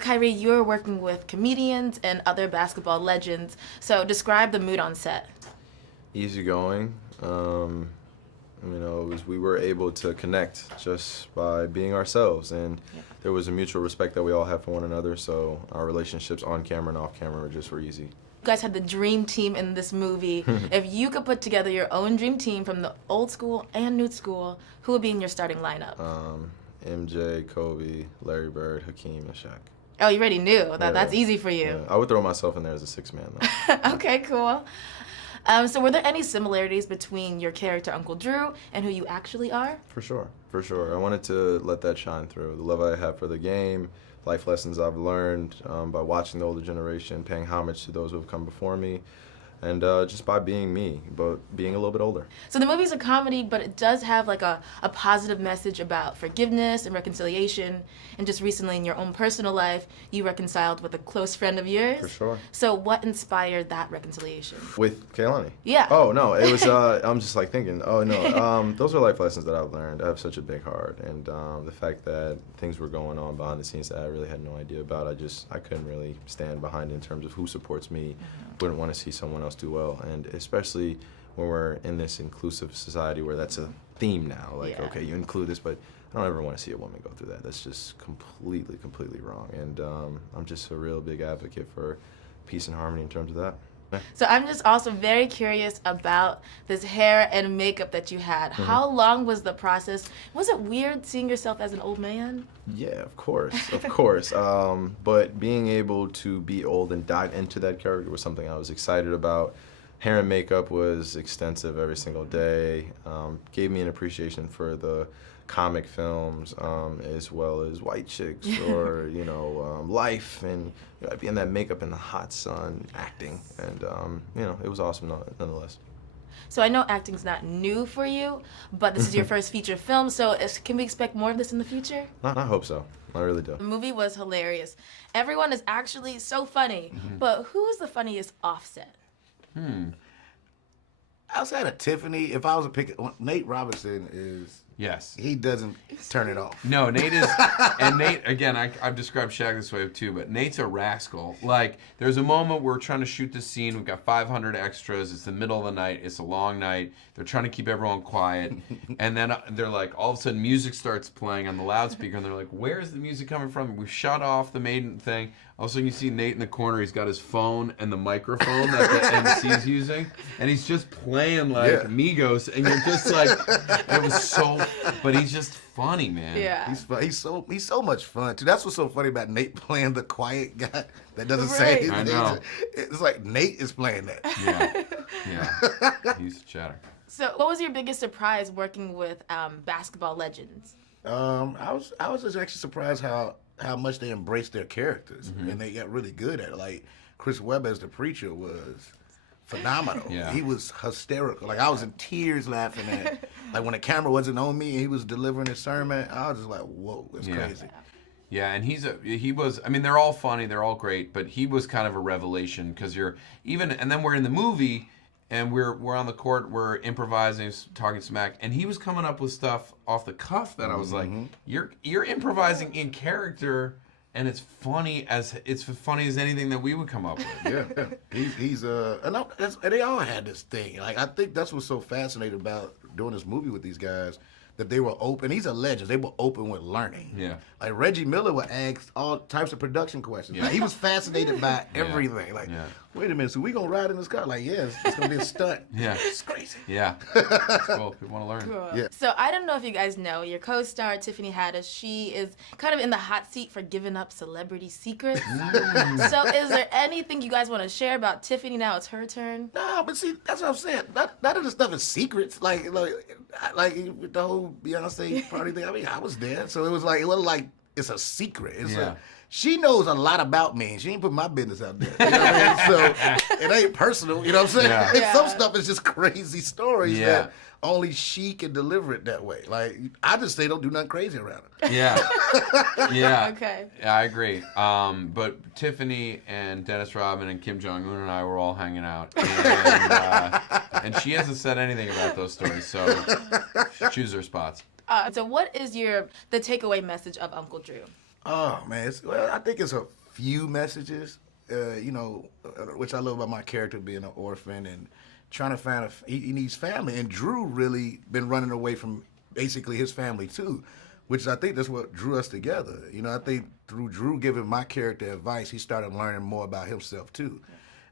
Kyrie, you're working with comedians and other basketball legends, so describe the mood on set. Easygoing. We were able to connect just by being ourselves, and there was a mutual respect that we all have for one another, so our relationships on camera and off camera were easy. You guys had the dream team in this movie. If you could put together your own dream team from the old school and new school, who would be in your starting lineup? MJ, Kobe, Larry Bird, Hakeem, and Shaq. Oh, you already knew. That's easy for you. Yeah. I would throw myself in there as a six-man, though. Okay, cool. So were there any similarities between your character, Uncle Drew, and who you actually are? For sure. I wanted to let that shine through. The love I have for the game, life lessons I've learned by watching the older generation, paying homage to those who have come before me, and just by being me, but being a little bit older. So the movie's a comedy, but it does have like a positive message about forgiveness and reconciliation. And just recently in your own personal life, you reconciled with a close friend of yours. For sure. So what inspired that reconciliation? With Kailani? Yeah. Oh, no, it was, I'm just like thinking, those are life lessons that I've learned. I have such a big heart, and the fact that things were going on behind the scenes that I really had no idea about, I couldn't really stand behind in terms of who supports me. Wouldn't want to see someone else do well, and especially when we're in this inclusive society where that's a theme now. Like, okay, you include this, but I don't ever want to see a woman go through that. That's just completely wrong. And I'm just a real big advocate for peace and harmony in terms of that. So I'm just also very curious about this hair and makeup that you had. How long was the process? Was it weird seeing yourself as an old man? Yeah, of course. But being able to be old and dive into that character was something I was excited about. Hair and makeup was extensive every single day. Gave me an appreciation for the comic films, as well as White Chicks or Life, and I'd be in that makeup in the hot sun acting, and it was awesome nonetheless. So I know acting's not new for you, but this is your first feature film, so can we expect more of this in the future? I hope so. I really do. The movie was hilarious. Everyone is actually so funny, but who is the funniest offset? Outside of Tiffany, if I was to pick, Nate Robinson is. Yes. He doesn't turn it off. No, Nate is, and Nate, again, I've described Shaq this way too, but Nate's a rascal. Like, there's a moment we're trying to shoot this scene, we've got 500 extras, it's the middle of the night, it's a long night, they're trying to keep everyone quiet, and then they're like, all of a sudden music starts playing on the loudspeaker, and they're like, where's the music coming from? We shut off the main thing. All of a sudden you see Nate in the corner, he's got his phone and the microphone that the MC's using, and he's just playing like Migos, and you're just like, it was so, but he's just funny, man. Yeah. He's so much fun too. That's what's so funny about Nate playing the quiet guy that doesn't say anything. I know. It's like Nate is playing that. Yeah. He's chatter. So what was your biggest surprise working with basketball legends? I was just actually surprised how much they embraced their characters, and they got really good at it. Like Chris Webb as the preacher was phenomenal. Yeah. He was hysterical. Like I was in tears laughing at. Like when the camera wasn't on me and he was delivering his sermon, I was just like, whoa, that's crazy. Yeah, and he was. I mean, they're all funny, they're all great, but he was kind of a revelation because and then we're in the movie. And we're on the court, we're improvising, talking smack, and he was coming up with stuff off the cuff that I was like, you're improvising in character, and it's funny as anything that we would come up with. And they all had this thing. Like I think that's what's so fascinating about doing this movie with these guys. That they were open. He's a legend. They were open with learning. Yeah. Like Reggie Miller would ask all types of production questions. Like, he was fascinated by everything. Like, wait a minute, so we gonna ride in this car? Like, yes, it's gonna be a stunt. Yeah. It's crazy. Yeah. It's cool. People want to learn. Cool. Yeah. So I don't know if you guys know, your co-star, Tiffany Haddish, she is kind of in the hot seat for giving up celebrity secrets. So is there anything you guys want to share about Tiffany now? It's her turn. No, but see, that's what I'm saying. None of the stuff is secrets. Like with the whole Beyonce party thing. I mean, I was there, so it wasn't like it's a secret. It's she knows a lot about me, and she ain't put my business out there. You know what I mean? So it ain't personal. You know what I'm saying? Yeah. And some stuff is just crazy stories that only she can deliver it that way. Like I just say, don't do nothing crazy around her. Yeah. Okay. Yeah, I agree. But Tiffany and Dennis Rodman and Kim Jong-un and I were all hanging out, and she hasn't said anything about those stories, so choose her spots. So what is the takeaway message of Uncle Drew? Oh man, I think it's a few messages, which I love about my character being an orphan and trying to find he needs family. And Drew really been running away from basically his family too, which I think that's what drew us together. I think through Drew giving my character advice, he started learning more about himself too.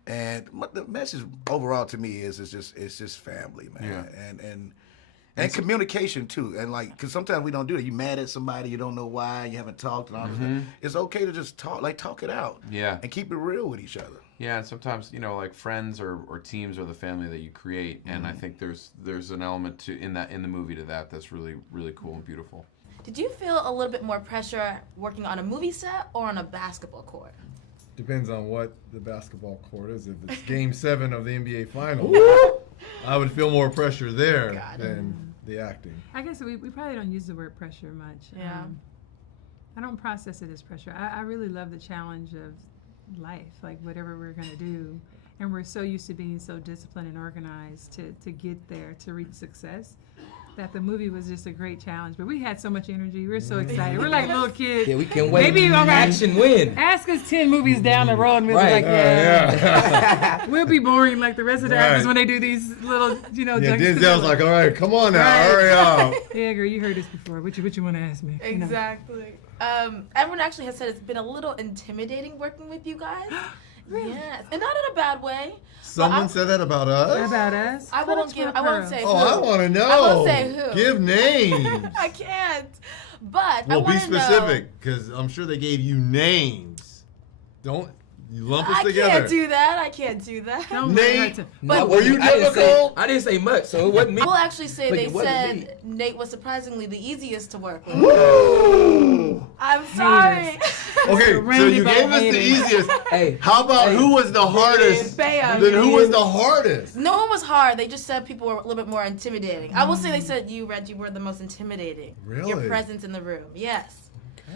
And the message overall to me is it's just family, man, and communication too. And because sometimes we don't do it. You mad at somebody, you don't know why, you haven't talked, and all this stuff. It's okay to just talk it out. Yeah. And keep it real with each other. Yeah, and sometimes friends or teams are the family that you create, and I think there's an element in the movie to that's really really cool and beautiful. Did you feel a little bit more pressure working on a movie set or on a basketball court? Depends on what the basketball court is. If it's Game 7 of the NBA Finals, I would feel more pressure there than the acting. I guess we probably don't use the word pressure much. Yeah. I don't process it as pressure. I really love the challenge of life, like whatever we're going to do. And we're so used to being so disciplined and organized to get there, to reach success, that the movie was just a great challenge. But we had so much energy. We're so excited. We're like little kids. Yeah, we can wait. Maybe action win. Ask us 10 movies down the road and we'll be like, we'll be boring like the rest of the actors when they do these little, Denzel's like, all right, come on now, hurry up. Yeah, girl, you heard this before. What you want to ask me? Exactly. Everyone actually has said it's been a little intimidating working with you guys. Really? Yes, and not in a bad way. Someone said that about us? About us? I won't say who. Oh, I want to know. I won't say who. Give names. I can't. But Well, I be want to know. specific, because I'm sure they gave you names. Don't you lump us together. I can't do that. Don't Nate, But were you difficult? I didn't say much, so it wasn't me. We'll actually say But they it wasn't said Nate was surprisingly the easiest to work with. Woo! I'm sorry. Okay, so Randy you gave us the haters. easiest. Hey, How about who was the hardest? Bam. Then who was the hardest? No one was hard. They just said people were a little bit more intimidating. I will say they said you, Reggie, were the most intimidating. Really? Your presence in the room. Yes.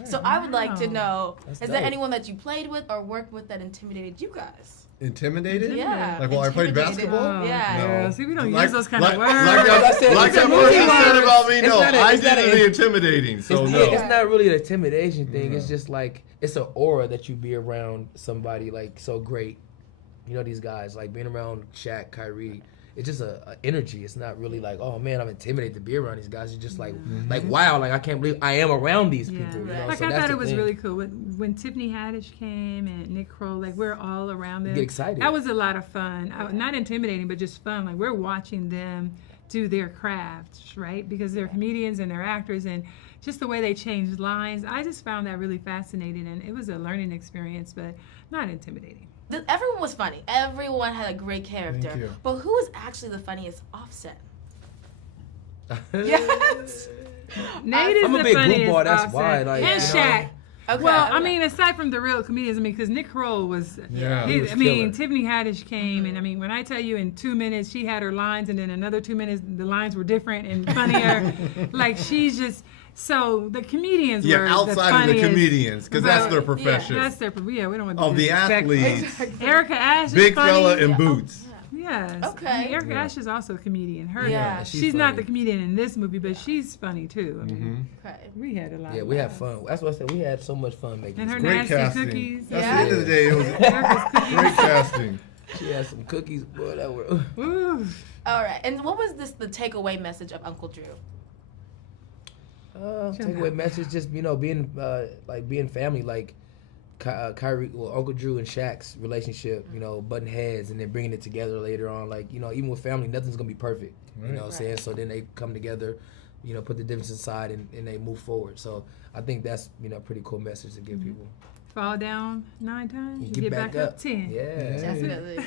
So I would like to know, That's is there dope. anyone that you played with or worked with that intimidated you guys? Intimidated? Yeah. Like while I played Intimidated. basketball? Yeah. No. Yeah, see, we don't Like- use those kind like- of words. Like It's that a person movie said word. about me, no. I I did the intimidating, so no. It's not really an intimidation thing. It's just like it's an aura that you be around somebody like so great. These guys like being around Shaq, Kyrie. It's just a energy. It's not really like, oh man, I'm intimidated to be around these guys. It's just like wow, like I can't believe I am around these people. Like So I that's thought the it was thing. really cool when Tiffany Haddish came and Nick Kroll. Like we're all around them. Get excited. That was a lot of fun. Not intimidating, but just fun. Like we're watching them do their crafts, right? Because they're comedians and they're actors, and just the way they changed lines. I just found that really fascinating, and it was a learning experience, but not intimidating. Everyone was funny. Everyone had a great character. Thank you. But who was actually the funniest Offset? Yes. Nate is I'm a the big funniest goofball, that's Offset. why, like, and you know. Shaq. Okay. Well, I mean, aside from the real comedians, because Nick Kroll was, Yeah. He was killer. Tiffany Haddish came, and when I tell you in 2 minutes she had her lines, and then another 2 minutes the lines were different and funnier. Like she's just, so the comedians were outside the of the funniest, comedians, because that's but- their profession. That's their, we don't want to Of the disrespect- athletes, Erica Ash is big funny. fella in boots. Yes. Okay. I mean, Erica Ash is also a comedian. Yeah. She's not funny. the comedian in this movie, but she's funny too. I mean, Okay. we had a lot. Yeah, of we had fun. fun. That's what I said. We had so much fun making. And her this Great nasty casting. cookies. That's Yeah. the end of the day. It was Erica's cookies. great casting. She had some cookies, boy. That were. Ooh. All right. And what was the takeaway message of Uncle Drew? Takeaway message, just being being family, like Kyrie, Uncle Drew and Shaq's relationship, butting heads and then bringing it together later on. Like even with family, nothing's gonna be perfect. You know what I'm saying? So then they come together, put the differences aside and they move forward. So I think that's a pretty cool message to give people. Fall down 9 times, You you get back up 10. Yeah. Definitely.